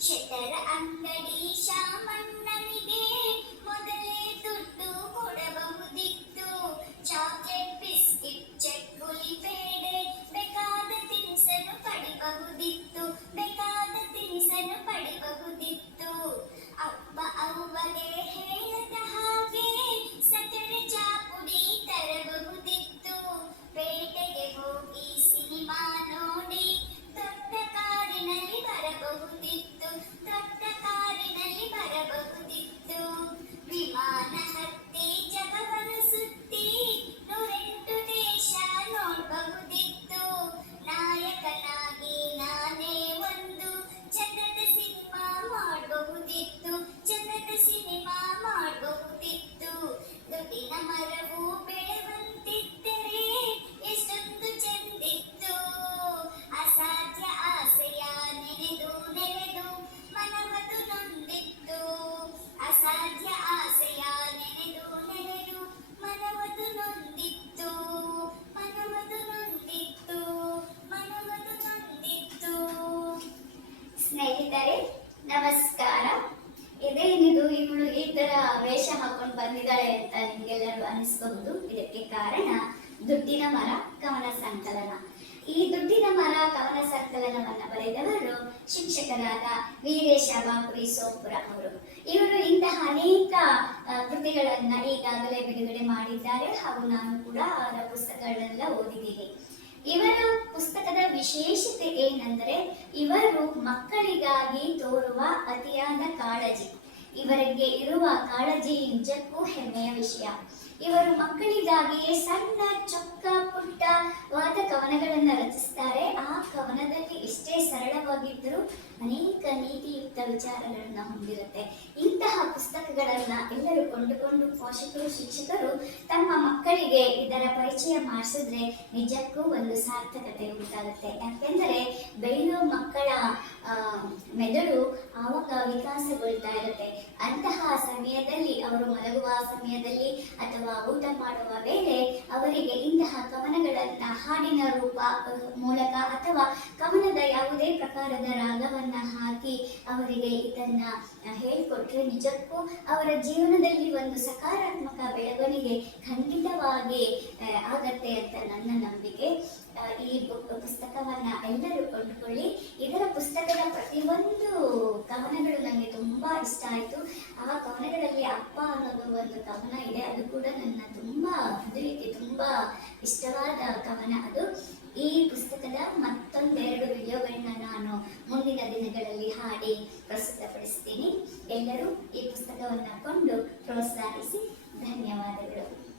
şeklere en ನಮಸ್ಕಾರ. ಇದೇನಿದು? ಇವಳು ಈ ತರ ವೇಷ ಹಾಕೊಂಡು ಬಂದಿದ್ದಾಳೆ ಅಂತ ನಿಮ್ಗೆಲ್ಲರೂ ಅನಿಸ್ಬಹುದು. ಇದಕ್ಕೆ ಕಾರಣ ದುಡ್ಡಿನ ಮರ, ಕವನ ಸಂಕಲನ. ಈ ದುಡ್ಡಿನ ಮರ, ಕವನ ಸಂಕಲನವನ್ನ ಬರೆದವರು ಶಿಕ್ಷಕರಾದ ವೀರೇಶ ಬಾಪುರಿ ಸೋಪುರ ಅವರು. ಇವರು ಇಂತಹ ಅನೇಕ ಕೃತಿಗಳನ್ನ ಈಗಾಗಲೇ ಬಿಡುಗಡೆ ಮಾಡಿದ್ದಾರೆ. ಹಾಗೂ ನಾನು ಕೂಡ ಅವರ ಪುಸ್ತಕಗಳನ್ನೆಲ್ಲ ಓದಿದ್ದೀನಿ. ಇವರ ಪುಸ್ತಕದ ವಿಶೇಷತೆ ಏನೆಂದರೆ, ಇವರು ಮಕ್ಕಳಿಗಾಗಿ ತೋರುವ ಅತಿಯಾದ ಕಾಳಜಿ. ಇವರಿಗೆ ಇರುವ ಕಾಳಜಿ ನಿಜಕ್ಕೂ ಹೆಮ್ಮೆಯ ವಿಷಯ. ಇವರು ಮಕ್ಕಳಿಗಾಗಿಯೇ ಸಣ್ಣ ಚೊಕ್ಕ ಪುಟ್ಟವಾದ ಕವನಗಳನ್ನು ರಚಿಸ್ತಾರೆ. ಆ ಕವನದಲ್ಲಿ ಎಷ್ಟೇ ಸರಳವಾಗಿದ್ದರೂ ಅನೇಕ ನೀತಿಯುಕ್ತ ವಿಚಾರಗಳನ್ನ ಹೊಂದಿರುತ್ತೆ. ಇಂತಹ ಪುಸ್ತಕಗಳನ್ನ ಎಲ್ಲರೂ ಕೊಂಡುಕೊಂಡು ಪೋಷಕರು, ಶಿಕ್ಷಕರು ತಮ್ಮ ಮಕ್ಕಳಿಗೆ ಇದರ ಪರಿಚಯ ಮಾಡಿಸಿದ್ರೆ ನಿಜಕ್ಕೂ ಒಂದು ಸಾರ್ಥಕತೆ ಉಂಟಾಗುತ್ತೆ. ಯಾಕೆಂದರೆ ಬೆಳೆಯುವ ಮಕ್ಕಳ ಮೆದುಳು ಆವಾಗ ವಿಕಾಸಗೊಳ್ತಾ ಇರುತ್ತೆ. ಸಮಯದಲ್ಲಿ, ಅವರು ಮಲಗುವ ಸಮಯದಲ್ಲಿ ಅಥವಾ ಊಟ ಮಾಡುವ ವೇಳೆ ಅವರಿಗೆ ಇಂತಹ ಕವನಗಳನ್ನ ಹಾಡಿನ ರೂಪ, ಮೂಲಕ ಅಥವಾ ಕವನದ ಯಾವುದೇ ಪ್ರಕಾರದ ರಾಗವನ್ನ ಹಾಕಿ ಅವರಿಗೆ ಇದನ್ನ ಹೇಳಿಕೊಟ್ರೆ ನಿಜಕ್ಕೂ ಅವರ ಜೀವನದಲ್ಲಿ ಒಂದು ಸಕಾರಾತ್ಮಕ ಬೆಳವಣಿಗೆ ಖಂಡಿತವಾಗಿ ಆಗತ್ತೆ ಅಂತ ನನ್ನ ನಂಬಿಕೆ. ಈ ಪುಸ್ತಕವನ್ನ ಎಲ್ಲರೂ ಕೊಂಡುಕೊಳ್ಳಿ. ಇದರ ಪುಸ್ತಕದ ಪ್ರತಿಯೊಂದು ಕವನಗಳು ನನಗೆ ತುಂಬಾ ಇಷ್ಟ ಆಯಿತು. ಕವನಗಳಲ್ಲಿ ಅಪ್ಪ ಅನ್ನೋದು ಒಂದು ಕವನ ಇದೆ. ಅದು ಕೂಡ ನನ್ನ ತುಂಬಾ ಹೃದಯಕ್ಕೆ ತುಂಬಾ ಇಷ್ಟವಾದ ಕವನ ಅದು. ಈ ಪುಸ್ತಕದ ಮತ್ತೊಂದೆರಡು ವಿಡಿಯೋಗಳನ್ನ ನಾನು ಮುಂದಿನ ದಿನಗಳಲ್ಲಿ ಹಾಡಿ ಪ್ರಸ್ತುತಪಡಿಸ್ತೀನಿ. ಎಲ್ಲರೂ ಈ ಪುಸ್ತಕವನ್ನು ಕೊಂಡು ಪ್ರೋತ್ಸಾಹಿಸಿ. ಧನ್ಯವಾದಗಳು.